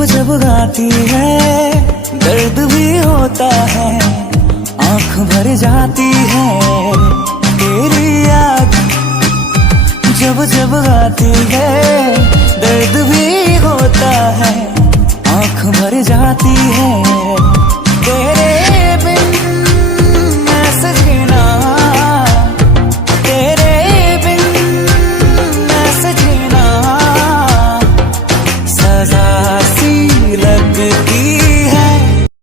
जब जब गाती है दर्द भी होता है, आंख भर जाती है तेरी याद। जब जब गाती है दर्द भी होता है,